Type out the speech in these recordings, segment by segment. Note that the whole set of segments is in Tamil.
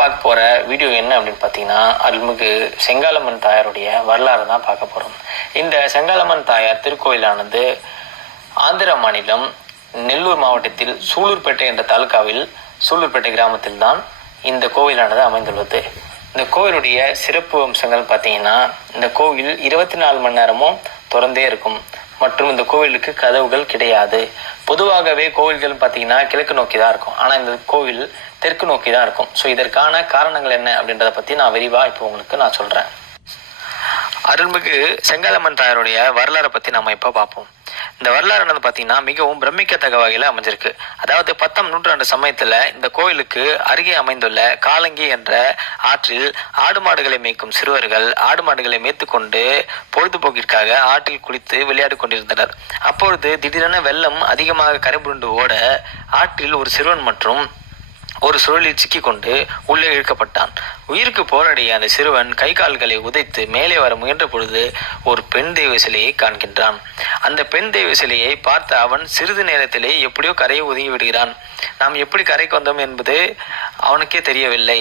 பார்க்க போகிற வீடியோ என்ன அப்படின்னு பார்த்தீங்கன்னா அருள்மிகு செங்காலம்மன் தாயாருடைய வரலாறு தான் பார்க்க போகிறோம் இந்த செங்காலம்மன் தாயார் திருக்கோயிலானது ஆந்திர மாநிலம் நெல்லூர் மாவட்டத்தில் சூலூர்பேட்டை என்ற தாலுகாவில் சூலூர்பேட்டை கிராமத்தில் தான் இந்த கோவிலானது அமைந்துள்ளது. இந்த கோவிலுடைய சிறப்பு அம்சங்கள் பார்த்தீங்கன்னா இந்த கோவில் இருபத்தி நாலு மணி நேரமும் திறந்தே இருக்கும். மற்றும் இந்த கோவிலுக்கு கதவுகள் கிடையாது. பொதுவாகவே கோவில்கள் பார்த்தீங்கன்னா கிழக்கு நோக்கி தான் இருக்கும். ஆனால் இந்த கோவில் தெற்கு நோக்கி தான் இருக்கும். ஸோ இதற்கான காரணங்கள் என்ன அப்படின்றத பற்றி நான் விரிவாக இப்போ உங்களுக்கு நான் சொல்கிறேன் அருள்மிகு செங்காலம்மன் தாயாருடைய வரலாறை பற்றி நம்ம இப்போ பார்ப்போம். இந்த வரலாறு வந்து பார்த்தீங்கன்னா மிகவும் பிரமிக்கத்தக்க வகையில் அமைஞ்சிருக்கு. அதாவது பத்தாம் நூற்றாண்டு சமயத்தில் இந்த கோயிலுக்கு அருகே அமைந்துள்ள காலங்கி என்ற ஆற்றில் ஆடு மாடுகளை மேய்க்கும் சிறுவர்கள் ஆடு மாடுகளை மேய்த்து கொண்டு பொழுதுபோக்கிற்காக ஆற்றில் குளித்து விளையாடி கொண்டிருந்தனர். அப்பொழுது திடீரென வெள்ளம் அதிகமாக கரைபுரண்டு ஓட ஆற்றில் ஒரு சிறுவன் மற்றும் ஒரு சுழலில் சிக்கிக்கொண்டு உள்ளே இழுக்கப்பட்டான். உயிருக்கு போராடிய அந்த சிறுவன் கை கால்களை உதைத்து மேலே வர முயன்ற பொழுது ஒரு பெண் தெய்வ சிலையை காண்கின்றான். அந்த பெண் தெய்வ சிலையை பார்த்த அவன் சிறிது நேரத்திலே எப்படியோ கரையை ஒதுங்கி விடுகிறான். நாம் எப்படி கரைக்கு வந்தோம் என்பது அவனுக்கே தெரியவில்லை.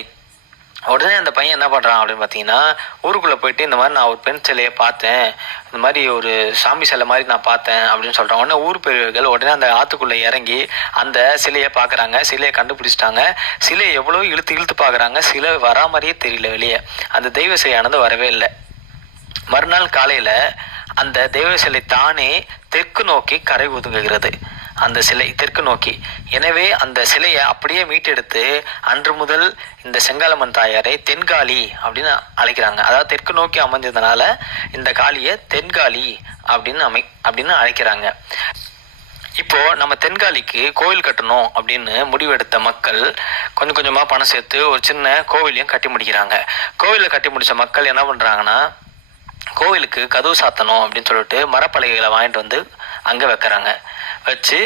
உடனே அந்த பையன் என்ன பண்ணுறான் அப்படின்னு பார்த்தீங்கன்னா ஊருக்குள்ளே போயிட்டு இந்த மாதிரி நான் ஒரு பெண் சிலையை பார்த்தேன். இந்த மாதிரி ஒரு சாமி சிலை மாதிரி நான் பார்த்தேன் அப்படின்னு சொல்கிறான் உடனே ஊர் பெரியவர்கள் உடனே அந்த ஆற்றுக்குள்ளே இறங்கி அந்த சிலையை பார்க்குறாங்க. சிலையை கண்டுபிடிச்சிட்டாங்க. சிலையை எவ்வளோ இழுத்து இழுத்து பார்க்குறாங்க. சிலை வரா மாதிரியே தெரியல வெளியே. அந்த தெய்வ சிலையானது வரவே இல்லை. மறுநாள் காலையில் அந்த தெய்வ சிலை தானே தெற்கு நோக்கி கரை ஒதுங்குகிறது. அந்த சிலை தெற்கு நோக்கி. எனவே அந்த சிலையை அப்படியே மீட்டெடுத்து அன்று முதல் இந்த செங்காலம்மன் தாயாரை தென்காளி அப்படின்னு அழைக்கிறாங்க. அதாவது தெற்கு நோக்கி அமைஞ்சதுனால இந்த காளியை தென்காளி அப்படின்னு அமை அப்படின்னு அழைக்கிறாங்க. இப்போ நம்ம தென்காலிக்கு கோவில் கட்டணும் அப்படின்னு முடிவெடுத்த மக்கள் கொஞ்சம் கொஞ்சமாக பணம் சேர்த்து ஒரு சின்ன கோவிலையும் கட்டி முடிக்கிறாங்க. கோவிலை கட்டி முடித்த மக்கள் என்ன பண்ணுறாங்கன்னா கோவிலுக்கு கதவு சாத்தணும் அப்படின்னு சொல்லிட்டு மரப்பலகைகளை வாங்கிட்டு வந்து அங்கே வைக்கிறாங்க. வச்சு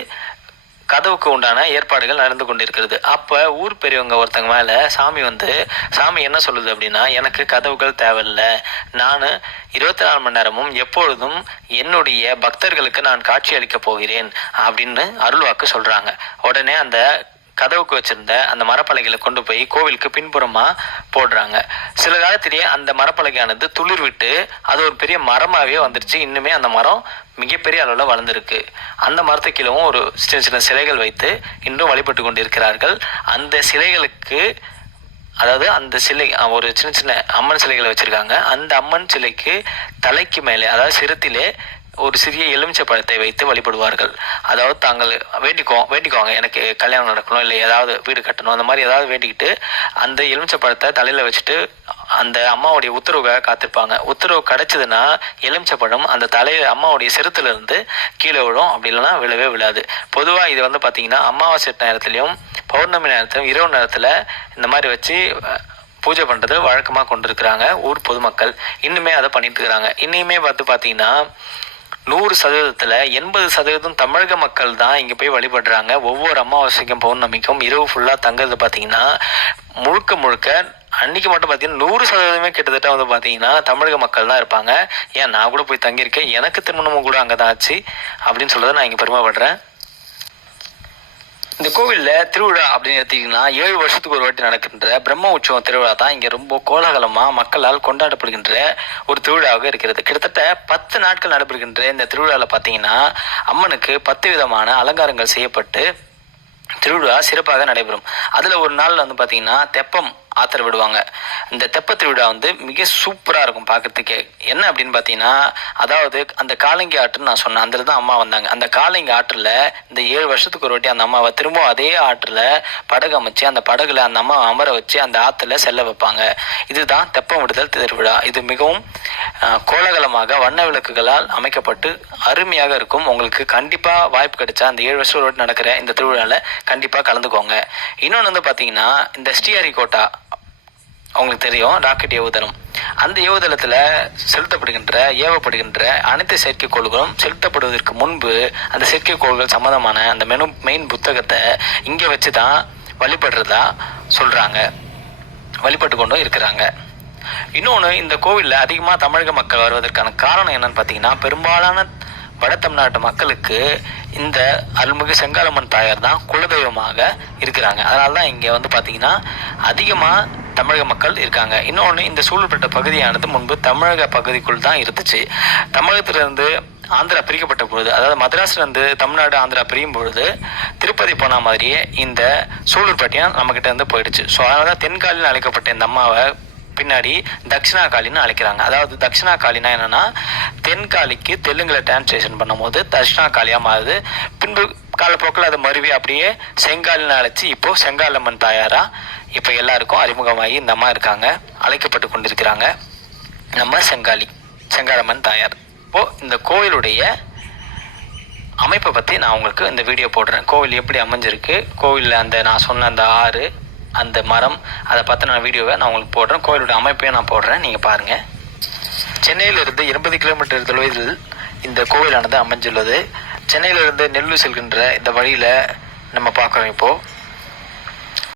கதவுக்கு உண்டான ஏற்பாடுகள் நடந்து கொண்டிருக்கிறது. அப்போ ஊர் பெரியவங்க ஒருத்தங்க மேலே சாமி வந்து சாமி என்ன சொல்லுது அப்படின்னா எனக்கு கதவுகள் தேவையில்லை. நான் இருபத்தி நாலு மணி நேரமும் எப்பொழுதும் என்னுடைய பக்தர்களுக்கு நான் காட்சி அளிக்கப் போகிறேன். அப்படின்னு அருள்வாக்கு சொல்கிறாங்க உடனே அந்த கதவுக்கு வச்சிருந்த அந்த மரப்பலகைகளை கொண்டு போய் கோவிலுக்கு பின்புறமா போடுறாங்க. சில காலத்திலேயே அந்த மரப்பலகையானது துளிர் விட்டு அது ஒரு பெரிய மரமாவே வந்துருச்சு. இன்னுமே அந்த மரம் மிகப்பெரிய அளவில் வளர்ந்துருக்கு. அந்த மரத்து கீழவும் ஒரு சின்ன சின்ன சிலைகள் வைத்து இன்றும் வழிபட்டு கொண்டிருக்கிறார்கள். அந்த சிலைகளுக்கு அதாவது அந்த சிலை ஒரு சின்ன சின்ன அம்மன் சிலைகளை வச்சிருக்காங்க. அந்த அம்மன் சிலைக்கு தலைக்கு மேலே அதாவது சிரத்திலே ஒரு சிறிய எலுமிச்சை பழத்தை வைத்து வழிபடுவார்கள். அதாவது தாங்கள் வேண்டிக்கோ வேண்டிக்குவாங்க எனக்கு கல்யாணம் நடக்கணும் இல்லை ஏதாவது வீடு கட்டணும் அந்த மாதிரி ஏதாவது வேண்டிக்கிட்டு அந்த எலுமிச்சை பழத்தை தலையில் வச்சுட்டு அந்த அம்மாவுடைய உத்தரவுக்காக காத்திருப்பாங்க. உத்தரவு கிடச்சிதுன்னா எலுமிச்சை பழம் அந்த தலை அம்மாவுடைய சிரத்துல இருந்து கீழே விழும். அப்படி இல்லைன்னா விழவே விழாது. பொதுவாக இது வந்து பார்த்தீங்கன்னா அமாவாசை நேரத்துலையும் பௌர்ணமி நேரத்திலும் இரவு நேரத்தில் இந்த மாதிரி வச்சு பூஜை பண்ணுறது வழக்கமாக கொண்டிருக்கிறாங்க ஊர் பொதுமக்கள். இன்னுமே அதை பண்ணிட்டு இருக்கிறாங்க. இன்னையுமே பார்த்து பார்த்தீங்கன்னா நூறு சதவீதத்தில் எண்பது சதவீதம் தமிழக மக்கள் தான் இங்கே போய் வழிபடுறாங்க. ஒவ்வொரு அமாவாசைக்கும் பௌர்ணமிக்கும் இரவு ஃபுல்லாக தங்குறது பார்த்தீங்கன்னா முழுக்க முழுக்க அன்னைக்கு மட்டும் பார்த்தீங்கன்னா நூறு சதவீதமே கிட்டத்தட்ட வந்து பார்த்தீங்கன்னா தமிழக மக்கள் தான் இருப்பாங்க. ஏன் நான் கூட போய் தங்கியிருக்கேன். எனக்கு திருமணமும் கூட அங்கே தான் ஆச்சு. அப்படின்னு சொல்றதை நான் இங்கே பெருமைப்படுறேன். இந்த கோவிலில் திருவிழா அப்படின்னு எடுத்தீங்கன்னா ஏழு வருஷத்துக்கு ஒரு வாட்டி நடக்கின்ற பிரம்ம உற்சவம் திருவிழா தான் இங்கே ரொம்ப கோலாகலமாக மக்களால் கொண்டாடப்படுகின்ற ஒரு திருவிழாவாக இருக்கிறது. கிட்டத்தட்ட பத்து நாட்கள் நடைபெறுகின்ற இந்த திருவிழாவில் பார்த்தீங்கன்னா அம்மனுக்கு பத்து விதமான அலங்காரங்கள் செய்யப்பட்டு திருவிழா சிறப்பாக நடைபெறும். அதில் ஒரு நாள் வந்து பார்த்தீங்கன்னா தெப்பம் ஆத்தர் விடுவாங்க. இந்த தெப்ப திருவிழா வந்து மிக சூப்பராக இருக்கும் பார்க்கறதுக்கே என்ன அப்படின்னு பார்த்தீங்கன்னா அதாவது அந்த காலங்கி ஆற்றுன்னு நான் சொன்னேன். அந்த தான் அம்மா வந்தாங்க. அந்த காலங்கி ஆற்றில் இந்த ஏழு வருஷத்துக்கு ஒரு வாட்டி அந்த அம்மாவை திரும்பவும் அதே ஆற்றில் படகு அமைச்சு அந்த படகுல அந்த அம்மா அமர வச்சு அந்த ஆற்றுல செல்ல வைப்பாங்க. இதுதான் தெப்பம் விடுதல் திருவிழா. இது மிகவும் கோலகலமாக வண்ண விளக்குகளால் அமைக்கப்பட்டு அருமையாக இருக்கும். உங்களுக்கு கண்டிப்பாக வாய்ப்பு கிடைச்சா அந்த ஏழு வருஷம் ஒரு நடக்கிற இந்த திருவிழாவில் கண்டிப்பாக கலந்துக்கோங்க. இன்னொன்று வந்து பார்த்தீங்கன்னா இந்த ஸ்ரீஹரிகோட்டா உங்களுக்கு தெரியும் ராக்கெட் ஏவுதளம். அந்த ஏவுதளத்தில் செலுத்தப்படுகின்ற ஏவப்படுகின்ற அனைத்து செயற்கைக்கோள்களும் செலுத்தப்படுவதற்கு முன்பு அந்த செயற்கைக்கோள்கள் சம்மந்தமான அந்த மெனு மெயின் புத்தகத்தை இங்கே வச்சு தான் வழிபடுறதா சொல்கிறாங்க வழிபட்டு கொண்டும் இருக்கிறாங்க. இன்னொன்று இந்த கோவிலில் அதிகமாக தமிழக மக்கள் வருவதற்கான காரணம் என்னன்னு பார்த்தீங்கன்னா பெரும்பாலான வட தமிழ்நாட்டு மக்களுக்கு இந்த அருள்மிகு செங்காலம்மன் தாயார் தான் குலதெய்வமாக இருக்கிறாங்க. அதனால தான் இங்கே வந்து பார்த்தீங்கன்னா அதிகமாக தமிழக மக்கள் இருக்காங்க. இன்னொன்று இந்த சூழல்பட்ட பகுதியானது முன்பு தமிழக பகுதிக்குள் தான் இருந்துச்சு. தமிழகத்திலிருந்து ஆந்திரா பிரிக்கப்பட்ட பொழுது அதாவது மதராஸ்லேருந்து இருந்து தமிழ்நாடு ஆந்திரா பிரியும் பொழுது திருப்பதி போன மாதிரியே இந்த சூழல்பட்டியம் நம்ம இருந்து போயிடுச்சு. ஸோ அதனால தான் தென்காலின்னு அழைக்கப்பட்ட இந்த அம்மாவை பின்னாடி தட்சிணா காளின்னு அழைக்கிறாங்க. அதாவது தட்சிணா காளினா என்னன்னா தென்காலிக்கு தெலுங்குல டிரான்ஸ்லேஷன் பண்ணும்போது தட்சிணா காளியாக மாறுது. பின்பு காலப்போக்கில் அது மருவி அப்படியே செங்காலின்னு அழைச்சி இப்போ செங்காலம்மன் தாயாரா இப்போ எல்லாருக்கும் அறிமுகமாகி இந்த அம்மா இருக்காங்க. அழைக்கப்பட்டு கொண்டிருக்கிறாங்க. நம்ம செங்காலி செங்காலம்மன் தாயார். இப்போ இந்த கோவிலுடைய அமைப்பை பற்றி நான் உங்களுக்கு இந்த வீடியோ போடுறேன். கோவில் எப்படி அமைஞ்சிருக்கு? கோவிலில் அந்த நான் சொன்ன அந்த ஆறு அந்த மரம் அதை பற்றின வீடியோவை நான் உங்களுக்கு போடுறேன். கோவிலோட அமைப்பையும் நான் போடுறேன். நீங்கள் பாருங்கள் சென்னையிலிருந்து எண்பது கிலோமீட்டர் தொலைவில் இந்த கோவிலானது அமைஞ்சுள்ளது சென்னையிலிருந்து நெல்லூர் செல்கின்ற இந்த வழியில் நம்ம பார்க்குறோம் இப்போது